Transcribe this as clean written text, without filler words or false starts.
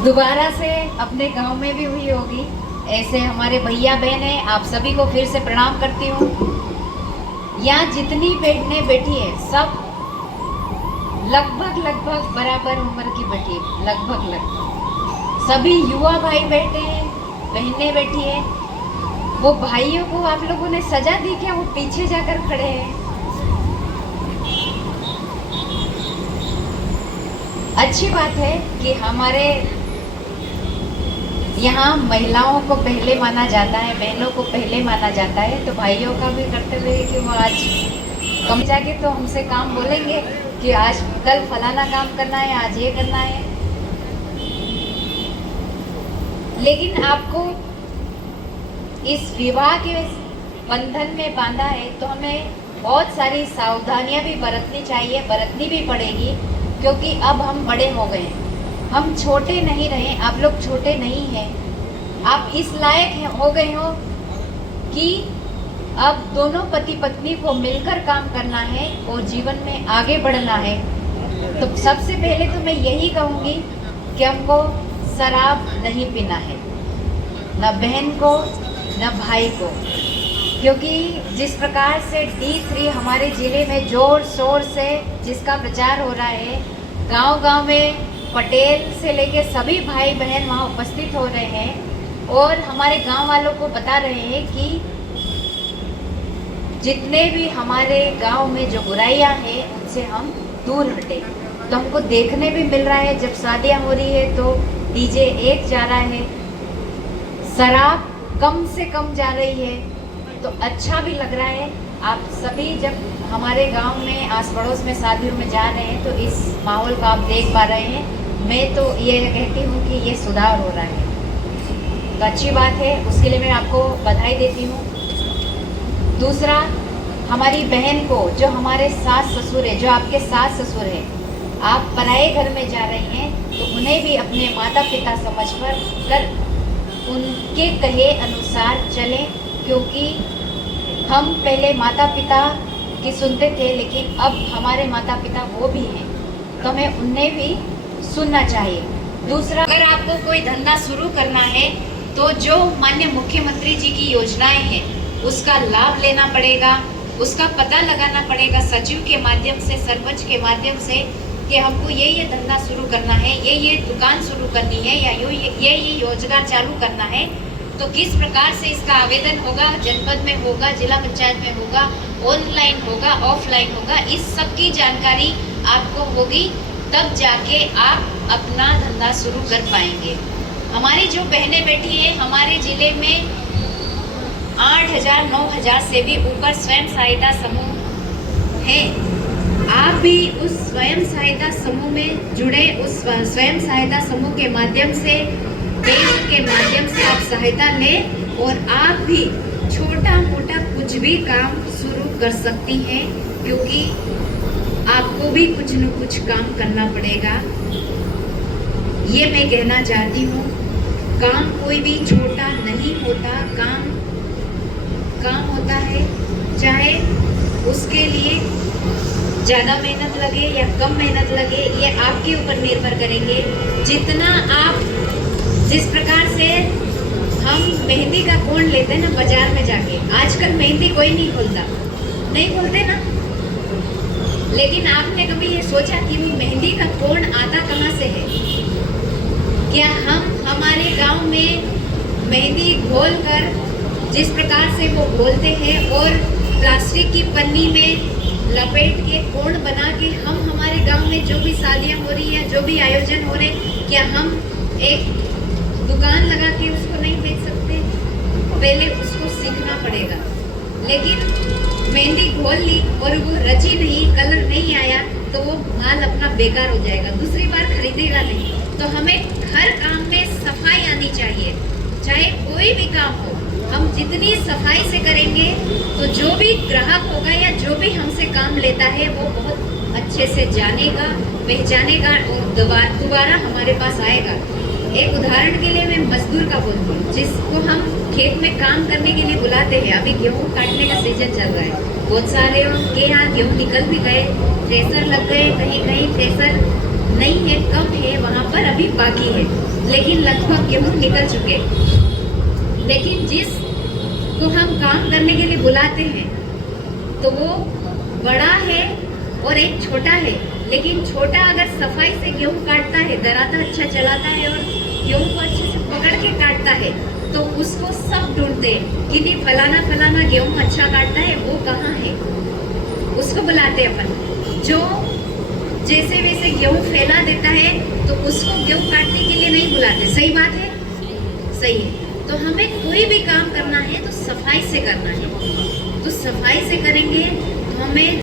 दोबारा से अपने गांव में भी हुई होगी। ऐसे हमारे भैया बहन हैं, आप सभी को फिर से प्रणाम करती हूँ। यहाँ जितनी बहनें बैठी है सब लगभग बराबर उम्र की बैठी है, लगभग सभी युवा भाई बैठे हैं, बहनें बैठी है। वो भाइयों को आप लोगों ने सजा दी क्या? वो पीछे जाकर खड़े हैं। अच्छी बात है कि हमारे यहाँ महिलाओं को पहले माना जाता है, बहनों को पहले माना जाता है, तो भाइयों का भी कर्तव्य है कि वो आज कम जाके तो हमसे काम बोलेंगे कि आज कल फलाना काम करना है, आज ये करना है। लेकिन आपको इस विवाह के बंधन में बांधा है तो हमें बहुत सारी सावधानियां भी बरतनी चाहिए, बरतनी भी पड़ेगी, क्योंकि अब हम बड़े हो गए हैं। हम छोटे नहीं रहे, आप लोग छोटे नहीं हैं। आप इस लायक हो गए हो कि अब दोनों पति पत्नी को मिलकर काम करना है और जीवन में आगे बढ़ना है। तो सबसे पहले तो मैं यही कहूँगी कि हमको शराब नहीं पीना है, न बहन को न भाई को, क्योंकि जिस प्रकार से D3 हमारे ज़िले में ज़ोर शोर से जिसका प्रचार हो रहा है, गांव-गांव में पटेल से लेके सभी भाई बहन वहाँ उपस्थित हो रहे हैं और हमारे गांव वालों को बता रहे हैं कि जितने भी हमारे गांव में जो बुराइयां हैं उनसे हम दूर हटें। तो हमको देखने भी मिल रहा है जब शादियां हो रही है तो DJ एक जा रहा है, शराब कम से कम जा रही है, तो अच्छा भी लग रहा है। आप सभी जब हमारे गांव में आस पड़ोस में शादियों में जा रहे हैं तो इस माहौल को आप देख पा रहे हैं। मैं तो ये कहती हूँ कि ये सुधार हो रहा है, तो अच्छी बात है, उसके लिए मैं आपको बधाई देती हूँ। दूसरा, हमारी बहन को, जो हमारे सास ससुर है, जो आपके सास ससुर है, आप पराए घर में जा रही हैं तो उन्हें भी अपने माता पिता समझकर उनके कहे अनुसार चलें, क्योंकि हम पहले माता पिता की सुनते थे लेकिन अब हमारे माता पिता वो भी हैं, तो हमें उन्हें भी सुनना चाहिए। दूसरा, अगर आपको कोई धंधा शुरू करना है तो जो माननीय मुख्यमंत्री जी की योजनाएं हैं उसका लाभ लेना पड़ेगा, उसका पता लगाना पड़ेगा सचिव के माध्यम से, सरपंच के माध्यम से कि हमको ये धंधा शुरू करना है, ये दुकान शुरू करनी है या ये योजना चालू करना है। तो किस प्रकार से इसका आवेदन होगा, जनपद में होगा, जिला पंचायत में होगा, ऑनलाइन होगा, ऑफलाइन होगा, इस सब की जानकारी आपको होगी, तब जाके आप अपना धंधा शुरू कर पाएंगे। हमारी जो बहनें बैठी हैं, हमारे ज़िले में 8,000 9,000 से भी ऊपर स्वयं सहायता समूह हैं। आप भी उस स्वयं सहायता समूह में जुड़े, उस स्वयं सहायता समूह के माध्यम से, बैंक के माध्यम से आप सहायता लें और आप भी छोटा मोटा कुछ भी काम शुरू कर सकती हैं, क्योंकि आपको भी कुछ न कुछ काम करना पड़ेगा। ये मैं कहना चाहती हूँ, काम कोई भी छोटा नहीं होता, काम होता है, चाहे उसके लिए ज़्यादा मेहनत लगे या कम मेहनत लगे, ये आपके ऊपर निर्भर करेंगे। जितना आप, जिस प्रकार से हम मेहंदी का कोण लेते हैं ना बाजार में जाके, आजकल मेहंदी कोई नहीं खोलते ना, लेकिन आपने कभी ये सोचा कि वो मेहंदी का कोण आता कहाँ से है? क्या हम हमारे गांव में मेहंदी घोल कर जिस प्रकार से वो घोलते हैं और प्लास्टिक की पन्नी में लपेट के कोण बना के हम हमारे गांव में जो भी शादियां हो रही है, जो भी आयोजन हो रहे, क्या हम एक दुकान लगा के उसको नहीं बेच सकते? पहले उसको सीखना पड़ेगा। लेकिन मेहंदी घोल ली और वो रची नहीं, कलर नहीं आया, तो वो माल अपना बेकार हो जाएगा, दूसरी बार खरीदेगा नहीं। तो हमें हर काम में सफाई आनी चाहिए, चाहे कोई भी काम हो। हम जितनी सफाई से करेंगे तो जो भी ग्राहक होगा या जो भी हमसे काम लेता है वो बहुत अच्छे से जानेगा, पहचानेगा और दोबारा हमारे पास आएगा। एक उदाहरण के लिए मैं मजदूर का बोलती हूँ, जिसको हम खेत में काम करने के लिए बुलाते हैं। अभी गेहूँ काटने का सीजन चल रहा है, बहुत सारे के यहाँ गेहूँ निकल भी गए, थ्रेसर लग गए, कहीं कहीं थ्रेसर नहीं है, कम है, वहाँ पर अभी बाकी है, लेकिन लगभग गेहूँ निकल चुके। लेकिन जिस को हम काम करने के लिए बुलाते हैं तो वो बड़ा है और एक छोटा है, लेकिन छोटा अगर सफाई से गेहूँ काटता है, दराता अच्छा चलाता है और गेहूँ को अच्छे से पकड़ के काटता है, तो उसको सब ढूंढते हैं कि नहीं फलाना फलाना गेहूँ अच्छा काटता है, वो कहाँ है, उसको बुलाते हैं अपन। जो जैसे वैसे गेहूँ फैला देता है तो उसको गेहूँ काटने के लिए नहीं बुलाते। सही बात है? सही है। तो हमें कोई भी काम करना है तो सफाई से करना है, तो सफाई से करेंगे तो हमें